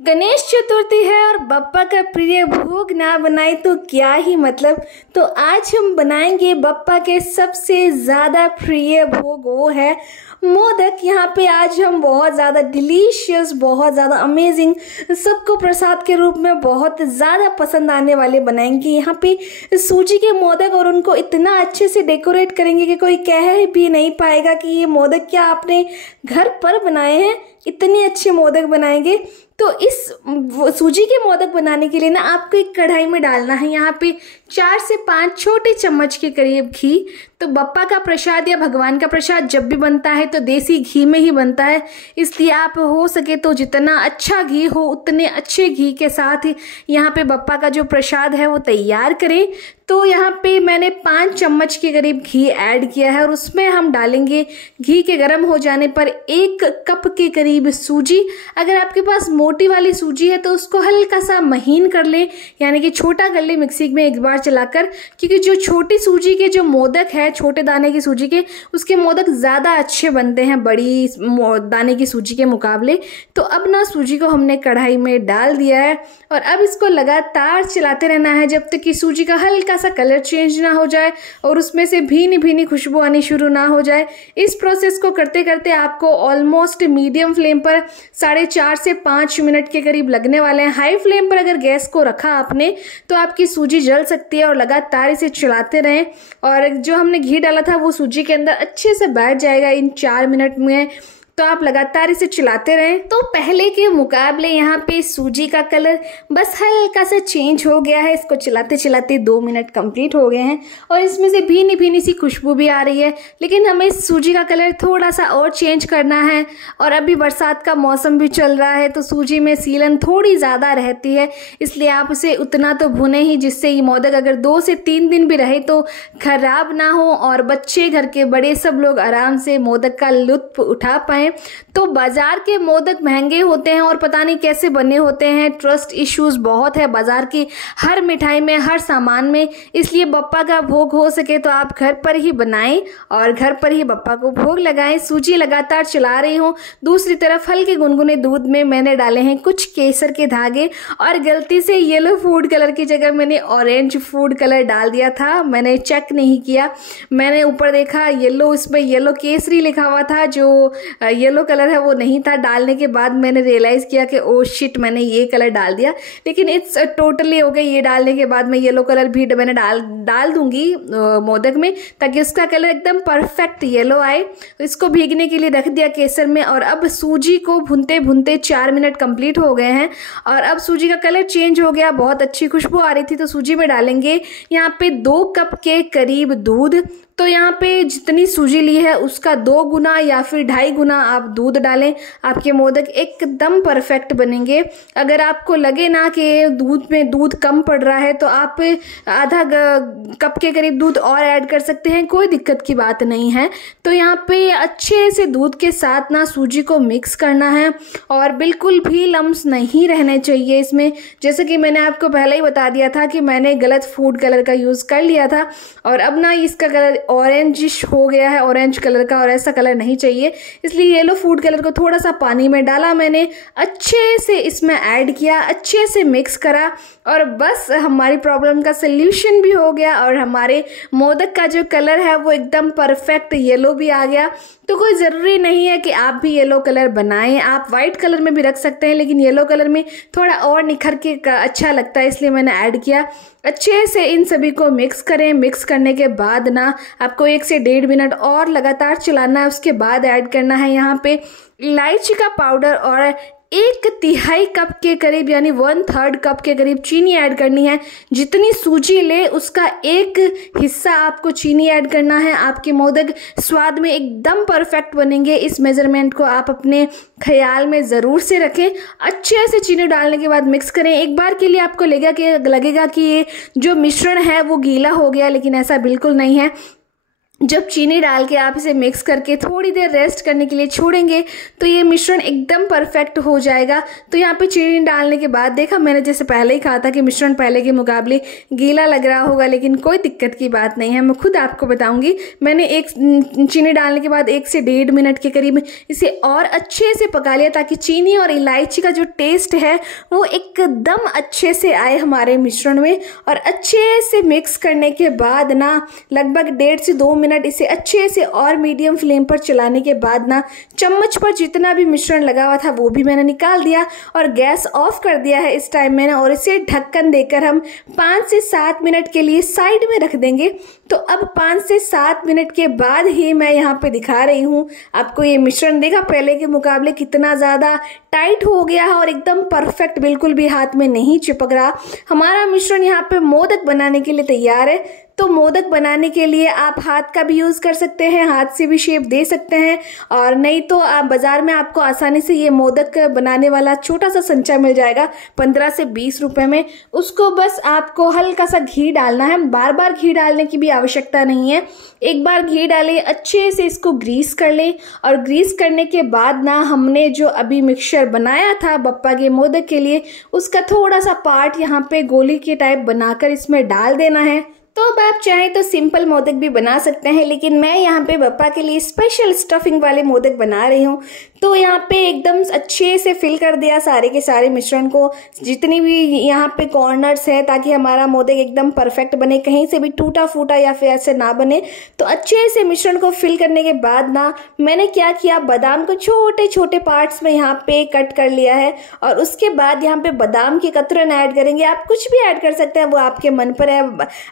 गणेश चतुर्थी है और बप्पा का प्रिय भोग ना बनाए तो क्या ही मतलब। तो आज हम बनाएंगे बप्पा के सबसे ज़्यादा प्रिय भोग, वो है मोदक। यहाँ पे आज हम बहुत ज़्यादा डिलीशियस, बहुत ज़्यादा अमेजिंग, सबको प्रसाद के रूप में बहुत ज़्यादा पसंद आने वाले बनाएंगे। यहाँ पे सूजी के मोदक और उनको इतना अच्छे से डेकोरेट करेंगे कि कोई कह भी नहीं पाएगा कि ये मोदक क्या आपने घर पर बनाए हैं। इतने अच्छे मोदक बनाएंगे। तो इस सूजी के मोदक बनाने के लिए ना आपको एक कढ़ाई में डालना है यहाँ पे 4 से 5 छोटे चम्मच के करीब घी। तो बप्पा का प्रसाद या भगवान का प्रसाद जब भी बनता है तो देसी घी में ही बनता है, इसलिए आप हो सके तो जितना अच्छा घी हो उतने अच्छे घी के साथ यहाँ पे बप्पा का जो प्रसाद है वो तैयार करें। तो यहाँ पे मैंने 5 चम्मच के करीब घी ऐड किया है और उसमें हम डालेंगे घी के गर्म हो जाने पर 1 कप के करीब सूजी। अगर आपके पास मोटी वाली सूजी है तो उसको हल्का सा महीन कर ले, यानी कि छोटा कर ले मिक्सी में एक बार चलाकर, क्योंकि जो छोटी सूजी के जो मोदक है, छोटे दाने की सूजी के, उसके मोदक ज़्यादा अच्छे बनते हैं बड़ी दाने की सूजी के मुकाबले। तो अब ना सूजी को हमने कढ़ाई में डाल दिया है और अब इसको लगातार चलाते रहना है जब तक कि सूजी का हल्का सा कलर चेंज ना हो जाए और उसमें से भीनी भीनी खुशबू आनी शुरू ना हो जाए। इस प्रोसेस को करते करते आपको ऑलमोस्ट मीडियम फ्लेम पर 4.5 से 5 मिनट के करीब लगने वाले हैं। हाई फ्लेम पर अगर गैस को रखा आपने तो आपकी सूजी जल सकती है और लगातार इसे चलाते रहें और जो हमने घी डाला था वो सूजी के अंदर अच्छे से बैठ जाएगा इन 4 मिनट में। तो आप लगातार इसे चलाते रहें। तो पहले के मुकाबले यहाँ पे सूजी का कलर बस हल्का सा चेंज हो गया है। इसको चलाते चलाते 2 मिनट कंप्लीट हो गए हैं और इसमें से भीनी भीनी सी खुशबू भी आ रही है, लेकिन हमें सूजी का कलर थोड़ा सा और चेंज करना है। और अभी बरसात का मौसम भी चल रहा है तो सूजी में सीलन थोड़ी ज़्यादा रहती है, इसलिए आप उसे उतना तो भुने ही जिससे ये मोदक अगर 2 से 3 दिन भी रहे तो खराब ना हो और बच्चे, घर के बड़े, सब लोग आराम से मोदक का लुत्फ उठा पाएँ। तो बाजार के मोदक महंगे होते हैं और पता नहीं कैसे बने होते हैं। ट्रस्ट इश्यूज बहुत है बाजार की हर मिठाई में, हर सामान में, इसलिए बप्पा का भोग हो सके तो आप घर पर ही बनाएं और घर पर ही बप्पा को भोग लगाएं। सूजी लगातार चला रही हूँ। दूसरी तरफ हल्के गुनगुने दूध में मैंने डाले हैं कुछ केसर के धागे और गलती से येलो फूड कलर की जगह मैंने ऑरेंज फूड कलर डाल दिया था। मैंने चेक नहीं किया, मैंने ऊपर देखा येलो, इसमें येलो केसरी लिखा हुआ था, जो येलो कलर है वो नहीं था। डालने के बाद मैंने रियलाइज़ किया कि ओ शिट, मैंने ये कलर डाल दिया, लेकिन इट्स टोटली ओके। ये डालने के बाद मैं येलो कलर भी मैंने डाल दूंगी मोदक में ताकि उसका कलर एकदम परफेक्ट येलो आए। इसको भीगने के लिए रख दिया केसर में और अब सूजी को भूनते भूनते 4 मिनट कंप्लीट हो गए हैं और अब सूजी का कलर चेंज हो गया, बहुत अच्छी खुशबू आ रही थी। तो सूजी में डालेंगे यहाँ पे 2 कप के करीब दूध। तो यहाँ पे जितनी सूजी ली है उसका 2 गुना या फिर 2.5 गुना आप दूध डालें, आपके मोदक एकदम परफेक्ट बनेंगे। अगर आपको लगे ना कि दूध में दूध कम पड़ रहा है तो आप आधा कप के करीब दूध और ऐड कर सकते हैं, कोई दिक्कत की बात नहीं है। तो यहाँ पे अच्छे से दूध के साथ ना सूजी को मिक्स करना है और बिल्कुल भी लम्स नहीं रहने चाहिए इसमें। जैसे कि मैंने आपको पहले ही बता दिया था कि मैंने गलत फूड कलर का यूज़ कर लिया था और अब ना इसका कलर ऑरेंजिश हो गया है, ऑरेंज कलर का, और ऐसा कलर नहीं चाहिए, इसलिए येलो फूड कलर को थोड़ा सा पानी में डाला मैंने, अच्छे से इसमें ऐड किया, अच्छे से मिक्स करा और बस हमारी प्रॉब्लम का सल्यूशन भी हो गया और हमारे मोदक का जो कलर है वो एकदम परफेक्ट येलो भी आ गया। तो कोई ज़रूरी नहीं है कि आप भी येलो कलर बनाएं, आप वाइट कलर में भी रख सकते हैं, लेकिन येलो कलर में थोड़ा और निखर के अच्छा लगता है, इसलिए मैंने ऐड किया। अच्छे से इन सभी को मिक्स करें। मिक्स करने के बाद ना आपको 1 से 1.5 मिनट और लगातार चलाना है। उसके बाद ऐड करना है यहाँ पे इलायची का पाउडर और 1/3 कप के करीब यानी 1/3 कप के करीब चीनी ऐड करनी है। जितनी सूजी ले उसका 1 हिस्सा आपको चीनी ऐड करना है। आपके मोदक स्वाद में एकदम परफेक्ट बनेंगे। इस मेजरमेंट को आप अपने ख्याल में ज़रूर से रखें। अच्छे से चीनी डालने के बाद मिक्स करें। एक बार के लिए आपको लगेगा कि ये जो मिश्रण है वो गीला हो गया, लेकिन ऐसा बिल्कुल नहीं है। जब चीनी डाल के आप इसे मिक्स करके थोड़ी देर रेस्ट करने के लिए छोड़ेंगे तो ये मिश्रण एकदम परफेक्ट हो जाएगा। तो यहाँ पे चीनी डालने के बाद देखा मैंने जैसे पहले ही कहा था कि मिश्रण पहले के मुकाबले गीला लग रहा होगा, लेकिन कोई दिक्कत की बात नहीं है, मैं खुद आपको बताऊंगी। मैंने चीनी डालने के बाद 1 से 1.5 मिनट के करीब इसे और अच्छे से पका लिया ताकि चीनी और इलायची का जो टेस्ट है वो एकदम अच्छे से आए हमारे मिश्रण में। और अच्छे से मिक्स करने के बाद ना लगभग 1.5 से 2 मिनट इसे अच्छे से और मीडियम फ्लेम पर चलाने के बाद ना चम्मच पर जितना भी मिश्रण लगा हुआ था वो भी मैंने निकाल दिया और गैस ऑफ कर दिया है इस टाइम मैंने। और इसे ढक्कन देकर हम 5 से 7 मिनट के लिए साइड में रख देंगे। तो अब 5 से 7 मिनट के बाद ही मैं यहाँ पे दिखा रही हूँ आपको ये मिश्रण। देखा पहले के मुकाबले कितना ज़्यादा टाइट हो गया है और एकदम परफेक्ट, बिल्कुल भी हाथ में नहीं चिपक रहा। हमारा मिश्रण यहाँ पे मोदक बनाने के लिए तैयार है। तो मोदक बनाने के लिए आप हाथ का भी यूज़ कर सकते हैं, हाथ से भी शेप दे सकते हैं, और नहीं तो आप बाज़ार में आपको आसानी से ये मोदक बनाने वाला छोटा सा संचा मिल जाएगा 15 से 20 रुपए में। उसको बस आपको हल्का सा घी डालना है, बार बार घी डालने की भी आवश्यकता नहीं है। एक बार घी डालें, अच्छे से इसको ग्रीस कर लें और ग्रीस करने के बाद ना हमने जो अभी मिक्सचर बनाया था बप्पा के मोदक के लिए उसका थोड़ा सा पार्ट यहाँ पे गोली के टाइप बनाकर इसमें डाल देना है। तो अब आप चाहें तो सिंपल मोदक भी बना सकते हैं, लेकिन मैं यहाँ पे बप्पा के लिए स्पेशल स्टफिंग वाले मोदक बना रही हूँ। तो यहाँ पे एकदम अच्छे से फिल कर दिया सारे के सारे मिश्रण को, जितनी भी यहाँ पे कॉर्नर्स है, ताकि हमारा मोदक एकदम परफेक्ट बने, कहीं से भी टूटा फूटा या फिर ऐसे ना बने। तो अच्छे से मिश्रण को फिल करने के बाद ना मैंने क्या किया, बादाम को छोटे छोटे पार्ट्स में यहाँ पे कट कर लिया है और उसके बाद यहाँ पे बादाम की कतरन ऐड करेंगे। आप कुछ भी ऐड कर सकते हैं, वो आपके मन पर है,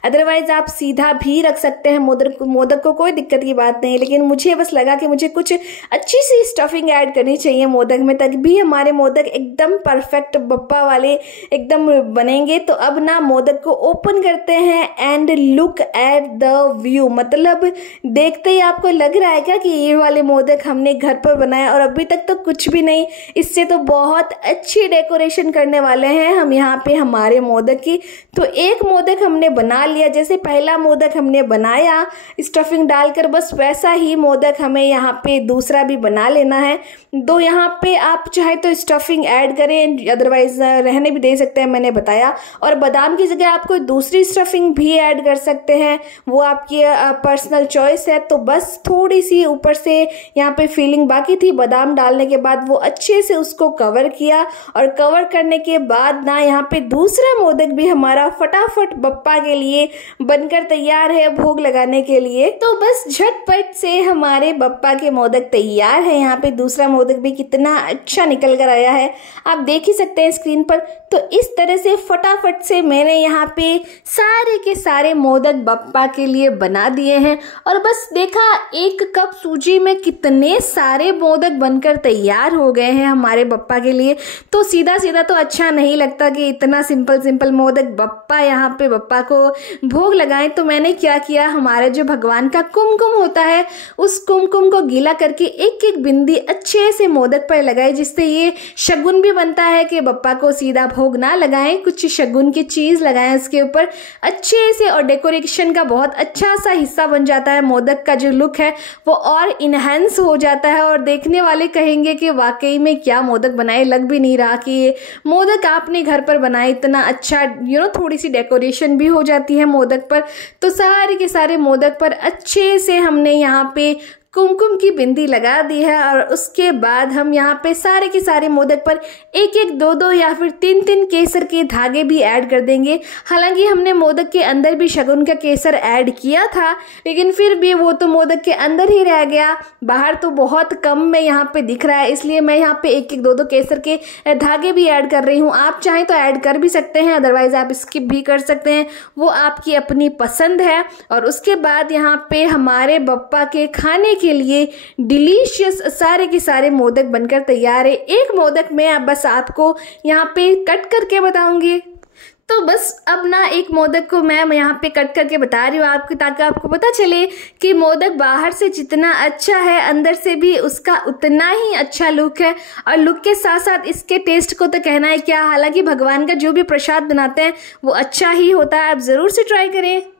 अदरवाइज आप सीधा भी रख सकते हैं मोदक को, कोई दिक्कत की बात नहीं। लेकिन मुझे बस लगा कि मुझे कुछ अच्छी सी स्टफिंग ऐड करनी चाहिए मोदक में, तभी हमारे मोदक एकदम परफेक्ट बप्पा वाले एकदम बनेंगे। तो अब ना मोदक को ओपन करते हैं and look at the view. मतलब देखते ही आपको लग रहा है क्या कि ये वाले मोदक हमने घर पर बनाया, और अभी तक तो कुछ भी नहीं, इससे तो बहुत अच्छी डेकोरेशन करने वाले हैं हम यहाँ पे हमारे मोदक की। तो एक मोदक हमने बना लिया, जैसे पहला मोदक हमने बनाया स्टफिंग डालकर, बस वैसा ही मोदक हमें यहाँ पे दूसरा भी बना लेना है। दो यहाँ पे आप चाहे तो स्टफिंग ऐड करें, अदरवाइज रहने भी दे सकते हैं, मैंने बताया। और बादाम की जगह आप कोई दूसरी स्टफिंग भी ऐड कर सकते हैं, वो आपकी पर्सनल चॉइस है। तो बस थोड़ी सी ऊपर से यहाँ पे फिलिंग बाकी थी, बादाम डालने के बाद वो अच्छे से उसको कवर किया, और कवर करने के बाद ना यहाँ पे दूसरा मोदक भी हमारा फटाफट बप्पा के लिए बनकर तैयार है भोग लगाने के लिए। तो बस झटपट से हमारे बप्पा के मोदक तैयार है। यहाँ पे दूसरा मोदक भी कितना अच्छा निकल कर आया है, आप देख ही सकते हैं स्क्रीन पर। तो इस तरह से फटाफट से मैंने यहाँ पे सारे के सारे मोदक बप्पा के लिए बना दिए हैं, और बस देखा 1 कप सूजी में कितने सारे मोदक बनकर तैयार हो गए हैं हमारे बप्पा के लिए। तो सीधा सीधा तो अच्छा नहीं लगता कि इतना सिंपल मोदक बप्पा यहाँ पे बप्पा को भोग लगाएं। तो मैंने क्या किया, हमारे जो भगवान का कुमकुम होता है उस कुमकुम को गीला करके एक एक बिंदी अच्छे से मोदक पर लगाई, जिससे ये शगुन भी बनता है कि बप्पा को सीधा भोग ना लगाएं, कुछ शगुन की चीज लगाएं उसके ऊपर अच्छे से, और डेकोरेशन का बहुत अच्छा सा हिस्सा बन जाता है। मोदक का जो लुक है वो और इनहेंस हो जाता है, और देखने वाले कहेंगे कि वाकई में क्या मोदक बनाए, लग भी नहीं रहा कि ये मोदक आपने घर पर बनाए, इतना अच्छा थोड़ी सी डेकोरेशन भी हो जाती है मोदक पर। तो सारे के सारे मोदक पर अच्छे से हमने यहाँ पे कुमकुम की बिंदी लगा दी है, और उसके बाद हम यहाँ पे सारे के सारे मोदक पर 1-1, 2-2 या फिर 3-3 केसर के धागे भी ऐड कर देंगे। हालांकि हमने मोदक के अंदर भी शगुन का केसर ऐड किया था, लेकिन फिर भी वो तो मोदक के अंदर ही रह गया, बाहर तो बहुत कम में यहाँ पे दिख रहा है, इसलिए मैं यहाँ पे 1-1, 2-2 केसर के धागे भी ऐड कर रही हूँ। आप चाहें तो ऐड कर भी सकते हैं, अदरवाइज आप स्किप भी कर सकते हैं, वो आपकी अपनी पसंद है। और उसके बाद यहाँ पे हमारे बप्पा के खाने के लिए डिलीशियस सारे के सारे मोदक बनकर तैयार है। एक मोदक मैं बस आपको यहाँ पे कट करके बताऊंगी। तो बस अब ना एक मोदक को मैं यहाँ पे कट करके बता रही हूँ आपको, ताकि आपको पता चले कि मोदक बाहर से जितना अच्छा है अंदर से भी उसका उतना ही अच्छा लुक है, और लुक के साथ साथ इसके टेस्ट को तो कहना है क्या। हालांकि भगवान का जो भी प्रसाद बनाते हैं वो अच्छा ही होता है, आप ज़रूर से ट्राई करें।